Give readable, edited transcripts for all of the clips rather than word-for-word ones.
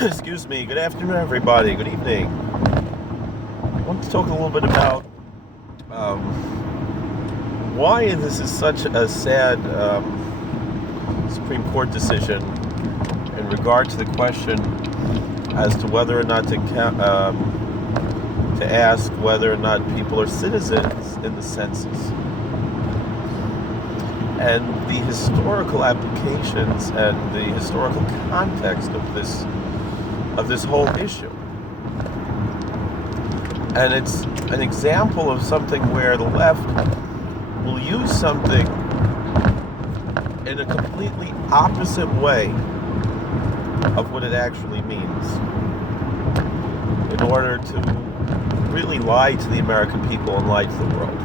Excuse me. Good afternoon, everybody. Good evening. I want to talk a little bit about um, why this is such a sad Supreme Court decision in regard to the question as to whether or not to ask whether or not people are citizens in the census, and the historical applications and the historical context of this whole issue. And it's an example of something where the left will use something in a completely opposite way of what it actually means in order to really lie to the American people and lie to the world.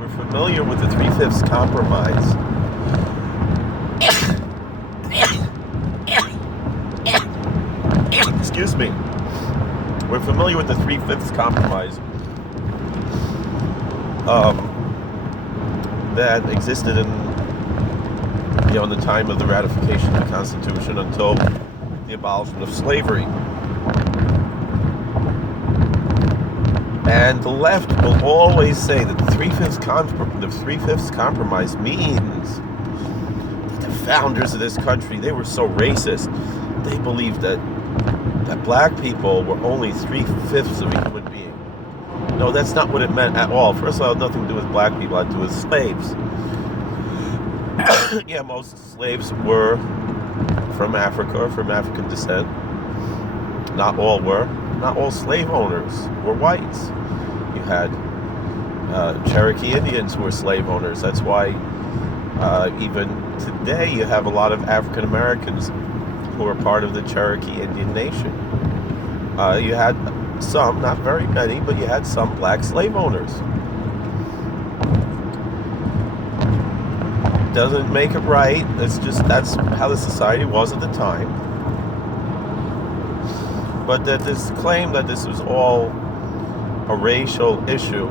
We're familiar with the Three-Fifths Compromise. Excuse me. We're familiar with the Three-Fifths Compromise that existed in the time of the ratification of the Constitution until the abolition of slavery. And the left will always say that the Three-Fifths Compromise means that the founders of this country, they were so racist, they believed that black people were only 3/5 of a human being. No, that's not what it meant at all. First of all, it had nothing to do with black people, it had to do with slaves. Yeah, most slaves were from Africa, from African descent. Not all were. Not all slave owners were whites. You had Cherokee Indians who were slave owners. That's why even today you have a lot of African Americans who are part of the Cherokee Indian Nation. You had some, not very many, but you had some black slave owners. Doesn't make it right. That's how the society was at the time. But that this claim that this was all a racial issue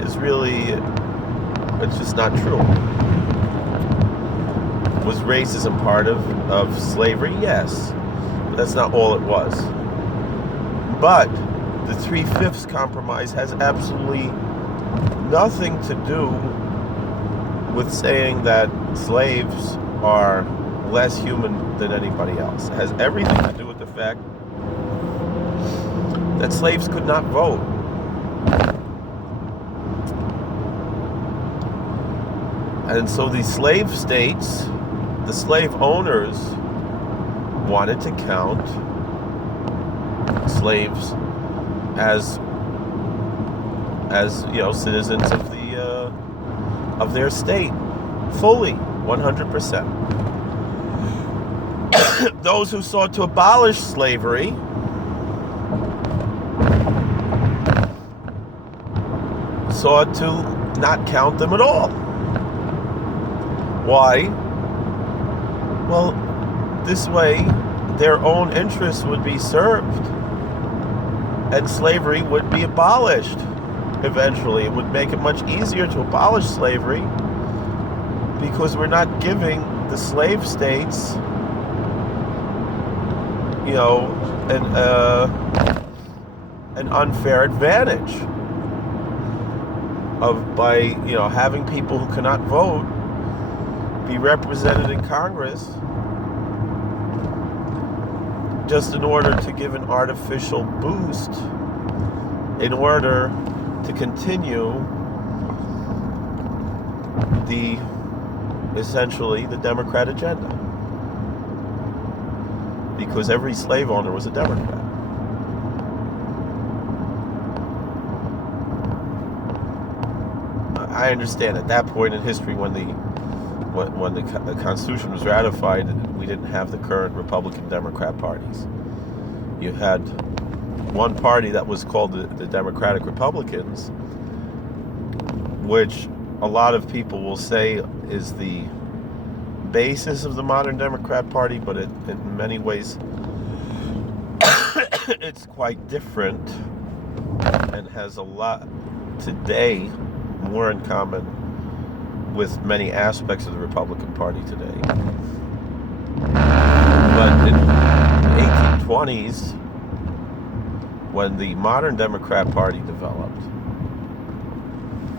is really, it's just not true. Was racism part of slavery? Yes. But that's not all it was. But the Three-Fifths Compromise has absolutely nothing to do with saying that slaves are less human than anybody else. It has everything to do with the fact that slaves could not vote. And so the slave states, the slave owners, wanted to count slaves as citizens of their state, fully, 100%. Those who sought to abolish slavery sought to not count them at all. Why? Well, this way their own interests would be served and slavery would be abolished eventually. It would make it much easier to abolish slavery because we're not giving the slave states an unfair advantage by having people who cannot vote be represented in Congress just in order to give an artificial boost in order to continue essentially the Democrat agenda. Because every slave owner was a Democrat. I understand at that point in history when the Constitution was ratified, we didn't have the current Republican Democrat parties. You had one party that was called the Democratic Republicans, which a lot of people will say is the basis of the modern Democrat Party, but in many ways it's quite different and has a lot today more in common with many aspects of the Republican Party today. But in the 1820s, when the modern Democrat Party developed,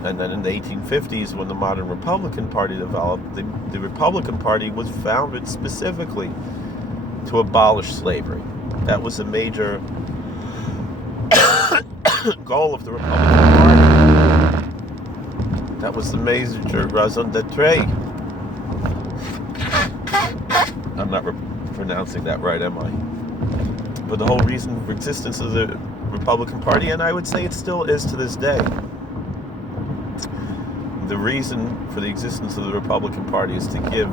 and then in the 1850s, when the modern Republican Party developed, the Republican Party was founded specifically to abolish slavery. That was a major goal of the Republican Party. That was the major raison d'être. I'm not pronouncing that right, am I? But the whole reason for existence of the Republican Party, and I would say it still is to this day, the reason for the existence of the Republican Party is to give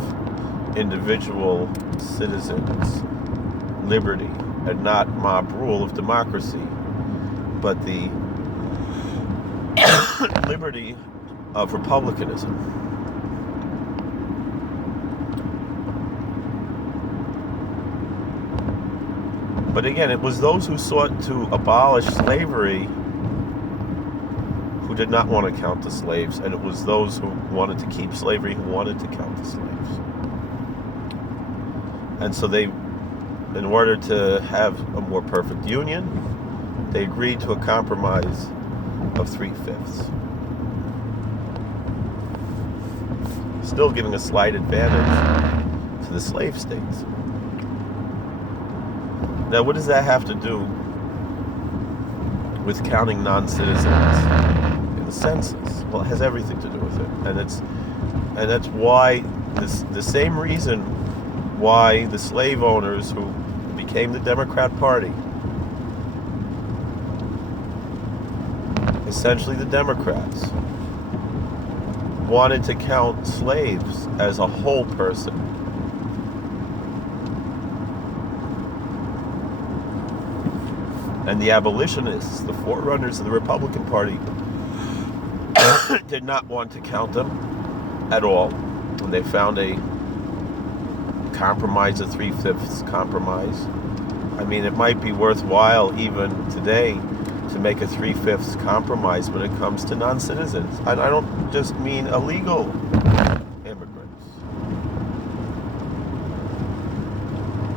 individual citizens liberty and not mob rule of democracy, but the liberty of republicanism. But again, it was those who sought to abolish slavery who did not want to count the slaves, and it was those who wanted to keep slavery who wanted to count the slaves. And so they, in order to have a more perfect union, they agreed to a compromise of 3/5, still giving a slight advantage to the slave states. Now, what does that have to do with counting non-citizens in the census? Well, it has everything to do with it, and that's why the same reason why the slave owners who became the Democrat Party, essentially the Democrats, wanted to count slaves as a whole person. And the abolitionists, the forerunners of the Republican Party, did not want to count them at all. And they found a compromise, a 3/5 compromise. I mean, it might be worthwhile even today to make a 3/5 compromise when it comes to non-citizens. And I don't just mean illegal immigrants.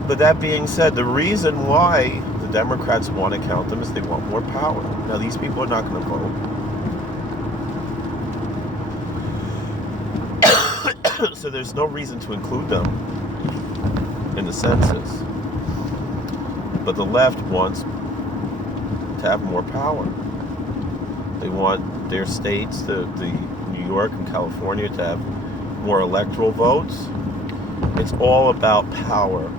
But that being said, the reason why the Democrats want to count them is they want more power. Now, these people are not going to vote. So there's no reason to include them in the census. But the left wants to have more power. They want their states, the New York and California, to have more electoral votes. It's all about power.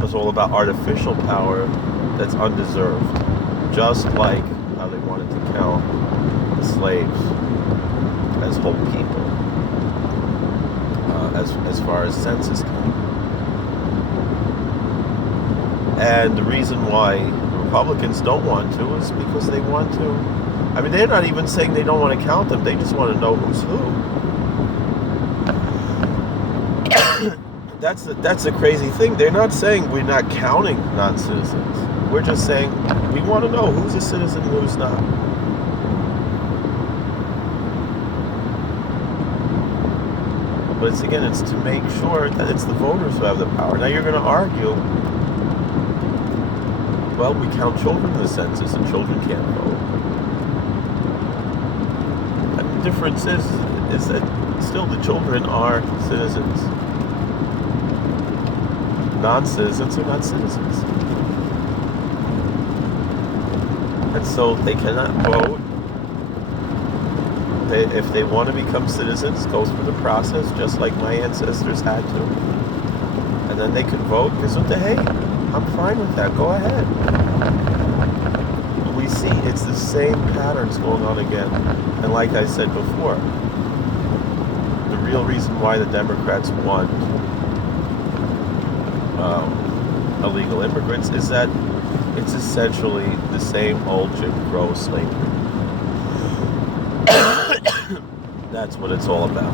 It's all about artificial power that's undeserved. Just like how they wanted to count the slaves as whole people, as far as census came. And the reason why Republicans don't want to is because they want to. I mean, they're not even saying they don't want to count them. They just want to know who's who. That's the crazy thing. They're not saying we're not counting non-citizens. We're just saying we want to know who's a citizen and who's not. But it's to make sure that it's the voters who have the power. Now you're going to argue, well, we count children in the census and children can't vote. And the difference is that still the children are citizens. Non-citizens are not citizens. And so they cannot vote. If they want to become citizens, go through the process just like my ancestors had to. And then they can vote, because hey, I'm fine with that, go ahead. We see it's the same patterns going on again. And like I said before, the real reason why the Democrats want illegal immigrants is that it's essentially the same old Jim Crow slavery. That's what it's all about.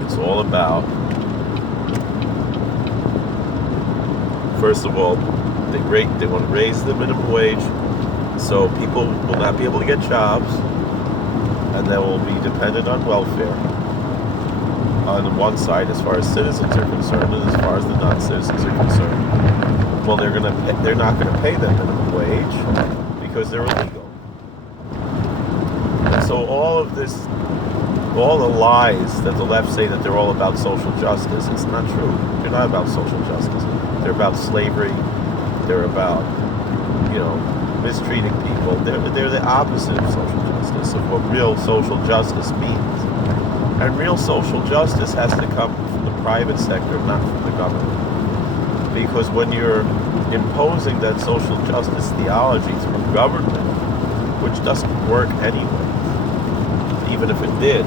It's all about, first of all, they want to raise the minimum wage so people will not be able to get jobs, and they will be dependent on welfare on one side as far as citizens are concerned, and as far as the non-citizens are concerned. Well, they're not gonna pay them minimum wage because they're illegal. And so all the lies that the left say that they're all about social justice, it's not true. They're not about social justice. They're about slavery. They're about, mistreating people. They're the opposite of social justice, of what real social justice means. And real social justice has to come from the private sector, not from the government. Because when you're imposing that social justice theology through government, which doesn't work anyway, even if it did,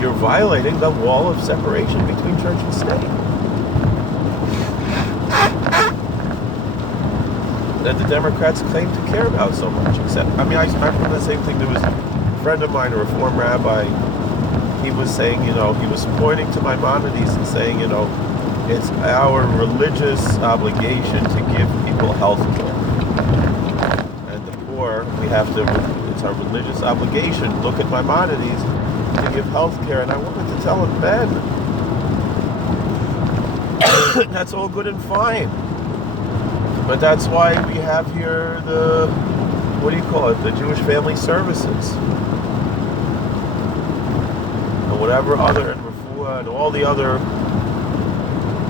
you're violating the wall of separation between church and state. That the Democrats claim to care about so much. Except, I remember the same thing. There was a friend of mine, a Reform rabbi. He was saying, he was pointing to Maimonides and saying, it's our religious obligation to give people health care. And the poor, it's our religious obligation. Look at Maimonides to give health care. And I wanted to tell him, Ben, that's all good and fine. But that's why we have here the Jewish Family Services. And whatever other, and Refuah, and all the other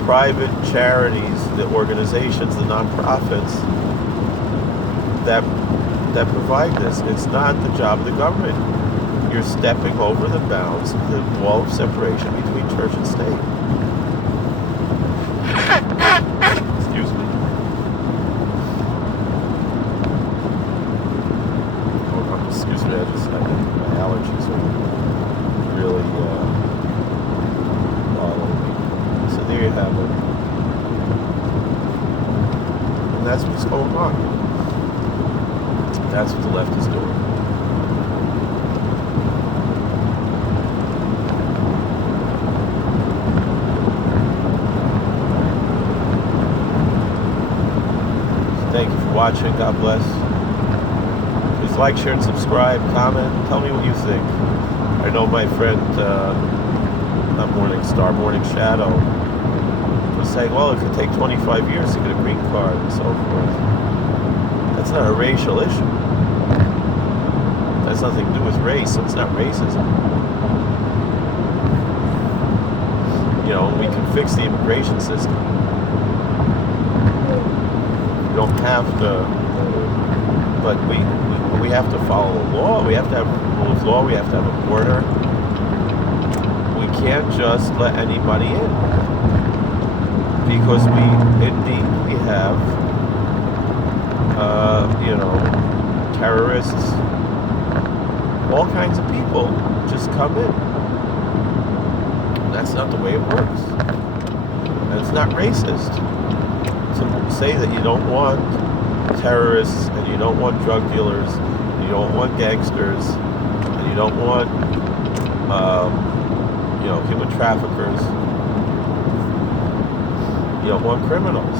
private charities, the organizations, the non-profits that provide this. It's not the job of the government. You're stepping over the bounds of the wall of separation between church and state. Excuse me. Excuse me, my allergies are really bothering me. So there you have it. And that's what's going on. That's what the left is doing. So thank you for watching. God bless. Please like, share, and subscribe, comment, tell me what you think. I know my friend, not Morning Star, Morning Shadow, was saying, well, it could take 25 years to get a green card and so forth. That's not a racial issue. That has nothing to do with race, so it's not racism. We can fix the immigration system. We don't have to, but we have to follow the law. We have to have a rule of law. We have to have a border. We can't just let anybody in, because we have terrorists, all kinds of people just come in. And that's not the way it works. And it's not racist to say that you don't want terrorists, and you don't want drug dealers, and you don't want gangsters, and you don't want human traffickers. You don't want criminals.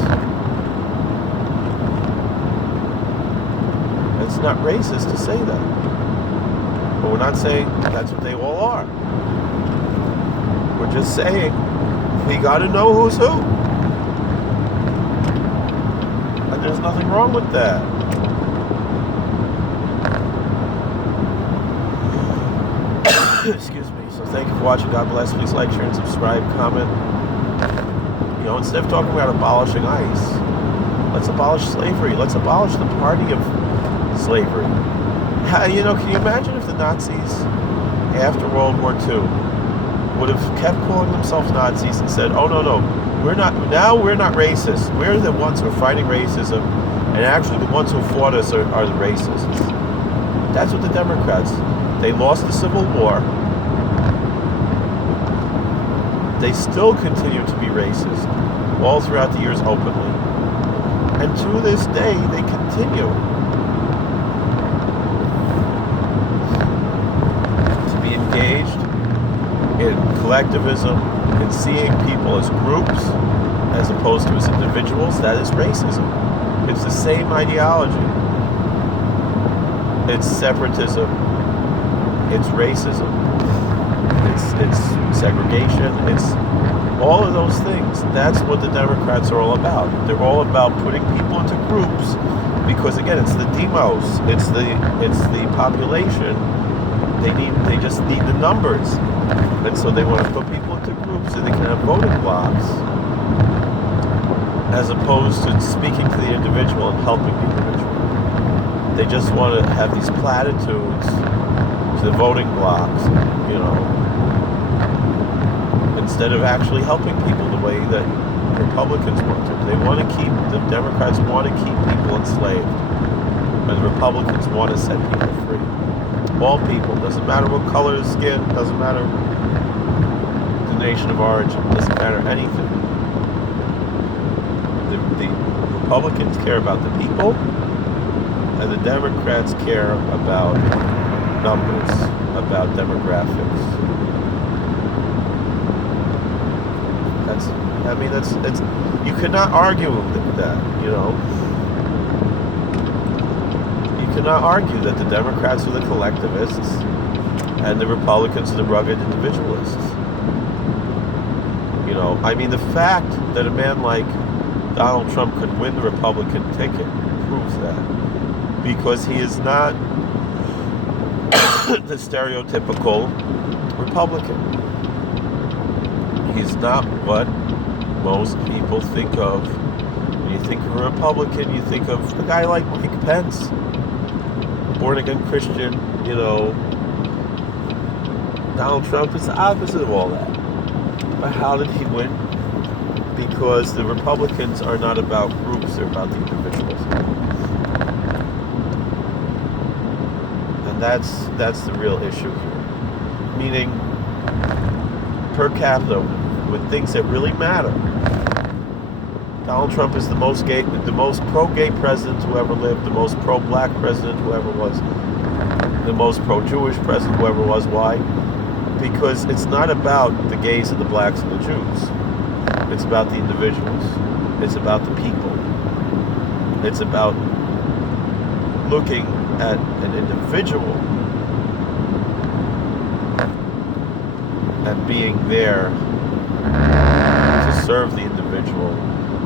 It's not racist to say that. But we're not saying that's what they all are. We're just saying we got to know who's who. And there's nothing wrong with that. Excuse me. So thank you for watching. God bless. Please like, share, and subscribe, comment. Instead of talking about abolishing ICE, let's abolish slavery. Let's abolish the party of slavery. Can you imagine if the Nazis, after World War II, would have kept calling themselves Nazis and said, oh, no, we're not racist. We're the ones who are fighting racism, and actually the ones who fought us are the racists. That's what the Democrats, they lost the Civil War. They still continue to be racist all throughout the years openly. And to this day, they continue to be engaged in collectivism, in seeing people as groups as opposed to as individuals. That is racism. It's the same ideology. It's separatism. it's racism, it's segregation, it's all of those things. That's what the Democrats are all about. They're all about putting people into groups because, again, it's the demos, it's the population. They just need the numbers, and so they want to put people into groups so they can have voting blocks, as opposed to speaking to the individual and helping the individual. They just want to have these platitudes to the voting blocks, instead of actually helping people the way that Republicans want to. The Democrats want to keep people enslaved, and the Republicans want to set people free. All people, doesn't matter what color of skin, doesn't matter the nation of origin, doesn't matter anything. The Republicans care about the people, and the Democrats care about numbers, about demographics. That's you cannot argue with that, You cannot argue that the Democrats are the collectivists and the Republicans are the rugged individualists. The fact that a man like Donald Trump could win the Republican ticket proves that. Because he is not the stereotypical Republican. He's not what most people think of. When you think of a Republican, you think of a guy like Mike Pence, born-again Christian, Donald Trump is the opposite of all that. But how did he win? Because the Republicans are not about groups, they're about the individuals. And that's the real issue here. Meaning, per capita, with things that really matter, Donald Trump is the most pro-gay president who ever lived, the most pro-black president who ever was, the most pro-Jewish president who ever was. Why? Because it's not about the gays and the blacks and the Jews. It's about the individuals. It's about the people. It's about looking at an individual and being there to serve the individual,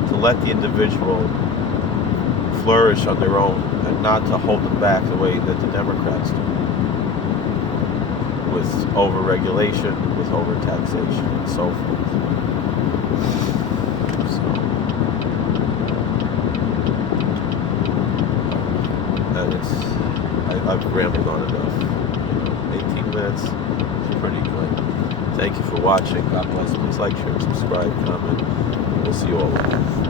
to let the individual flourish on their own and not to hold them back the way that the Democrats do, with over-regulation, with over-taxation, and so forth. I've rambled on enough. 18 minutes is pretty good. Thank you for watching. God bless. Please like, share, subscribe, comment. We'll see you all again.